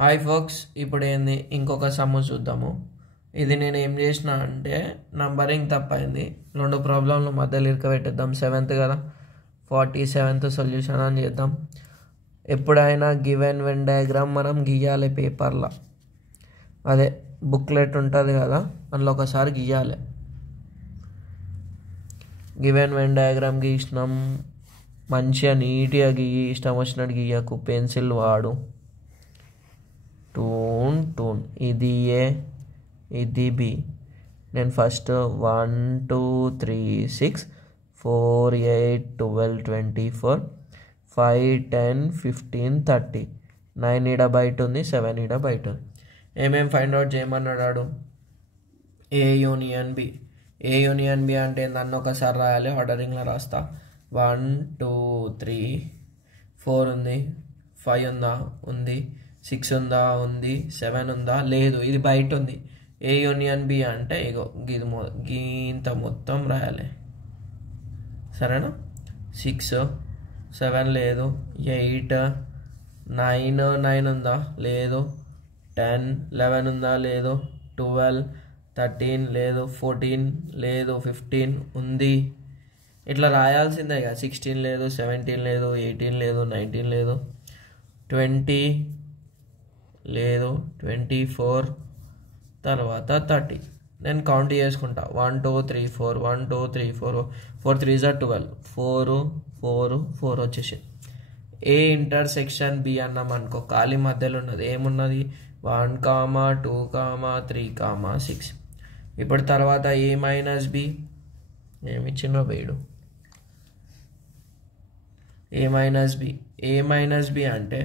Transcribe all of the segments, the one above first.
Hi folks, ఇప్పుడు ఏంది ఇంకొక సమ్ము చూద్దాము. ఇది నేను ఏం చేసిన అంటే నంబరింగ్ తప్పైంది. 2 ప్రాబ్లంలు మధ్యలో ఇరకబెట్టేద్దాం. 7th కదా, 47th సొల్యూషన్ అని చేద్దాం. ఎప్పుడైనా గివెన్ వెన్ డయాగ్రామ్ మనం గీయాలి పేపర్లో. అదే బుక్లెట్ ఉంటుంది కదా, అందులో ఒకసారి గీయాలి. గివెన్ వెన్ డయాగ్రామ్ గీసినాం, మంచిగా నీట్గా గీయి, ఇష్టం వచ్చినట్టు గీయకు, పెన్సిల్ వాడు. టూన్ ఇది ఏ, ఇది బి. నేను ఫస్ట్ 1 2 3 6 4 8 12 24 5 10 15 30 9 ఈడ బయట ఉంది, 7 ఈడ బయట ఉంది. ఏమేం ఫైండ్ అవుట్ చేయమన్నాడు? A union B. A union B అంటే నన్ను ఒకసారి రాయాలి, ఆర్డరింగ్లో రాస్తా. 1 2 3 4 ఉంది, 5 ఉందా? ఉంది. 6 ఉందా? ఉంది. 7 ఉందా? లేదు, ఇది బయట ఉంది. ఏ యూనియన్ బి అంటే ఇగో గీంత మొత్తం రాయాలి, సరేనా? 6 7 లేదు, 8 9 ఉందా? లేదు. 10 11 ఉందా? లేదు. 12 13 లేదు. 14 లేదు. 15 ఉంది. ఇట్లా రాయాల్సిందే ఇక. 16 లేదు, 17 లేదు, 18 లేదు, 19 లేదు, 20 లేదు, 24 తర్వాత 30. నేను కౌంట్ చేసుకుంటా. 1 2 3 4 1 2 3 4 4 3 12 4 4 4 వచ్చేసి. ఏ ఇంటర్సెక్షన్ బి అన్నాం అనుకో, ఖాళీ మధ్యలో ఉన్నది ఏమున్నది? 1 2 3 6. ఇప్పుడు తర్వాత ఏ మైనస్ బి ఏమిచ్చిన వేడు. A minus B, A minus B అంటే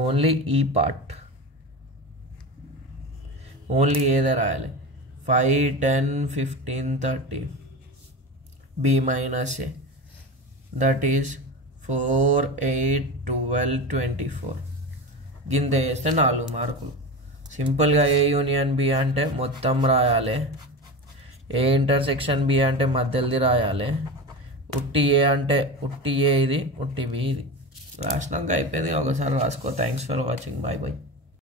ఓన్లీ ఈ పార్ట్, ఓన్లీ ఏదే రాయాలి. 5 10 15 30 B minus A, that is 4 8 12 24. గింత వేస్తే 4 మార్కులు. సింపుల్గా ఏ యూనియన్ బి అంటే మొత్తం రాయాలి, ఏ ఇంటర్సెక్షన్ బి అంటే మధ్యలోది రాయాలి, ఉట్టి ఏ అంటే ఉట్టి ఏ ఇది, ఉట్టి బి ఇది. రాసినాక అయిపోయింది. ఒకసారి రాసుకో. Thanks for watching. Bye bye.